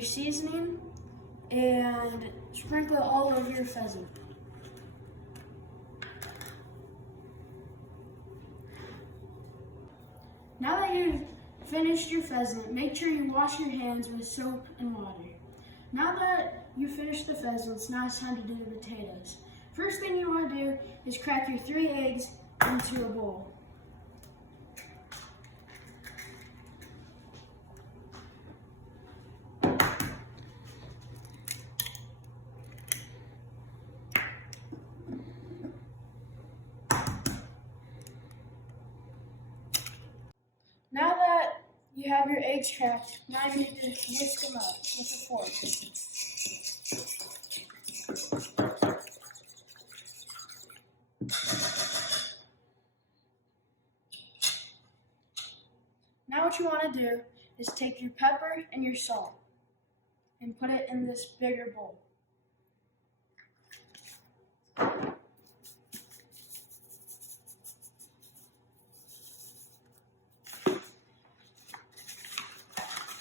your seasoning and sprinkle it all over your pheasant. Now that you've finished your pheasant, make sure you wash your hands with soap and water. Now that you finished the pheasants, now it's time to do the potatoes. First thing you want to do is crack your 3 eggs into a bowl. Now that you have your eggs cracked, now you need to whisk them up with a fork. Now what you want to do is take your pepper and your salt and put it in this bigger bowl.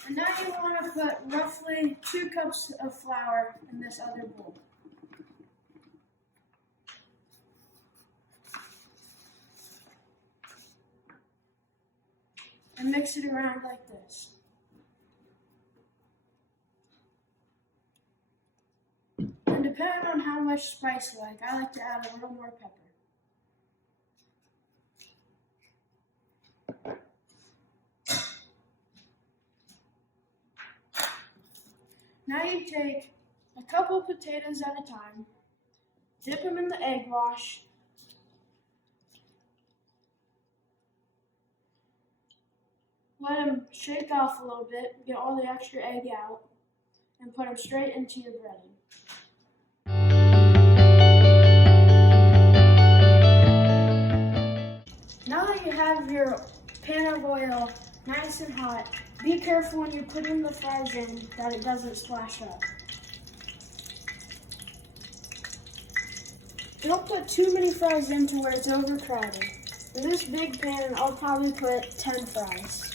And now you want to put roughly 2 cups of flour in this other bowl. And mix it around like this. And depending on how much spice you like, I like to add a little more pepper. Now you take a couple potatoes at a time, dip them in the egg wash, let them shake off a little bit, get all the extra egg out, and put them straight into your breading. Now that you have your pan of oil nice and hot, be careful when you put in the fries in that it doesn't splash up. Don't put too many fries in to where it's overcrowded. In this big pan, I'll probably put 10 fries.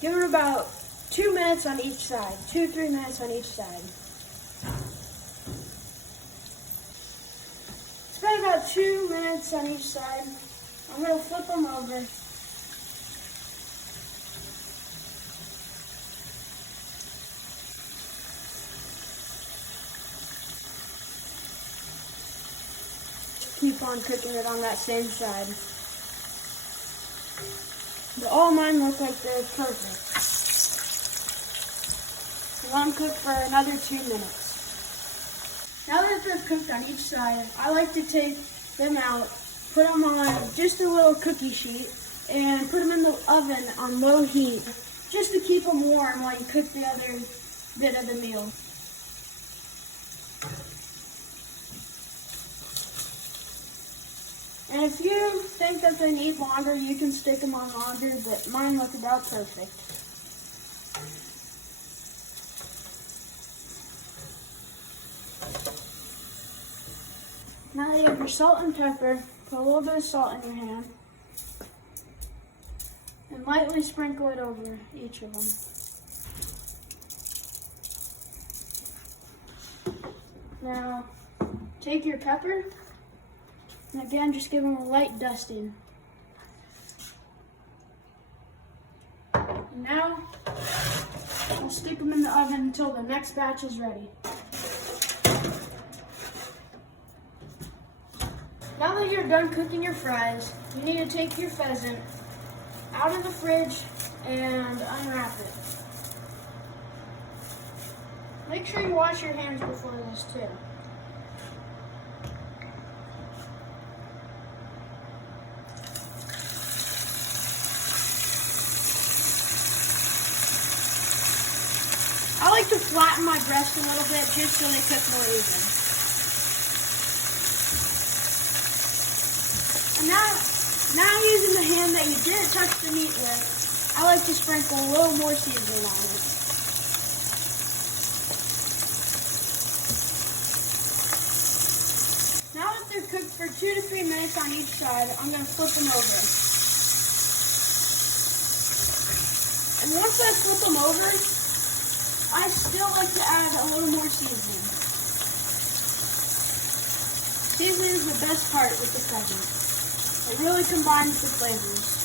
Give it about 2 minutes on each side, 2-3 minutes on each side. Spend about 2 minutes on each side. I'm going to flip them over. Keep on cooking it on that same side. But all mine look like they're perfect. Let them cook for another 2 minutes. Now that they're cooked on each side, I like to take them out, put them on just a little cookie sheet, and put them in the oven on low heat, just to keep them warm while you cook the other bit of the meal. And if you think that they need longer, you can stick them on longer, but mine look about perfect. Now that you have your salt and pepper, put a little bit of salt in your hand and lightly sprinkle it over each of them. Now, take your pepper and again, just give them a light dusting. And now, I'll stick them in the oven until the next batch is ready. Now that you're done cooking your fries, you need to take your pheasant out of the fridge and unwrap it. Make sure you wash your hands before this too. I like to flatten my breast a little bit just so they cook more even. And now using the hand that you didn't touch the meat with, I like to sprinkle a little more seasoning on it. Now that they're cooked for 2 to 3 minutes on each side, I'm going to flip them over. And once I flip them over, I still like to add a little more seasoning. Seasoning is the best part with the pheasant. It really combines the flavors.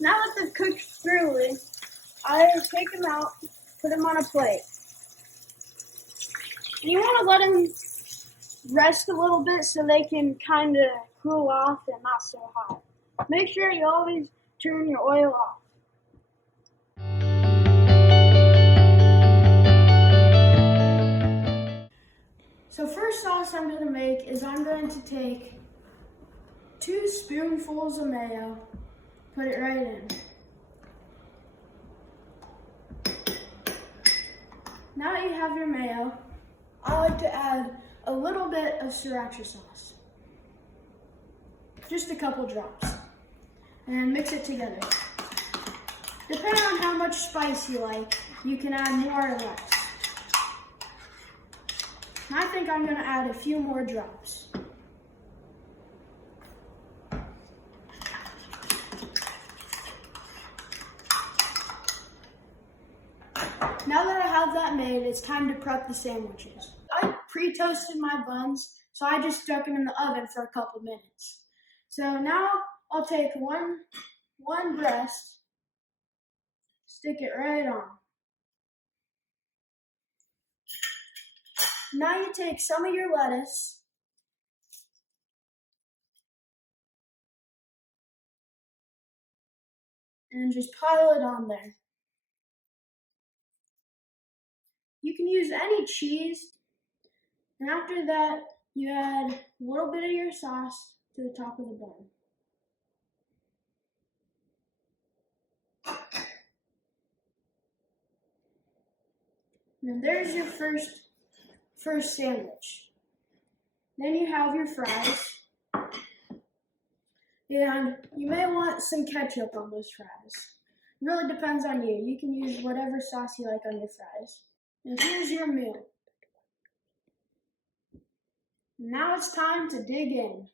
Now that they've cooked thoroughly, I take them out, put them on a plate. And you want to let them rest a little bit so they can kind of cool off and not so hot. Make sure you always turn your oil off. So first sauce I'm going to make is I'm going to take 2 spoonfuls of mayo, put it right in. Now that you have your mayo, I like to add a little bit of sriracha sauce. Just a couple drops. And mix it together. Depending on how much spice you like, you can add more or less. I think I'm going to add a few more drops. Now that I have that made, it's time to prep the sandwiches. I pre-toasted my buns, so I just stuck them in the oven for a couple minutes. So now I'll take one breast, stick it right on. Now you take some of your lettuce, and just pile it on there. You can use any cheese, and after that, you add a little bit of your sauce to the top of the bun. And there's your first sandwich. Then you have your fries. And you may want some ketchup on those fries. It really depends on you. You can use whatever sauce you like on your fries. And here's your meal. Now it's time to dig in.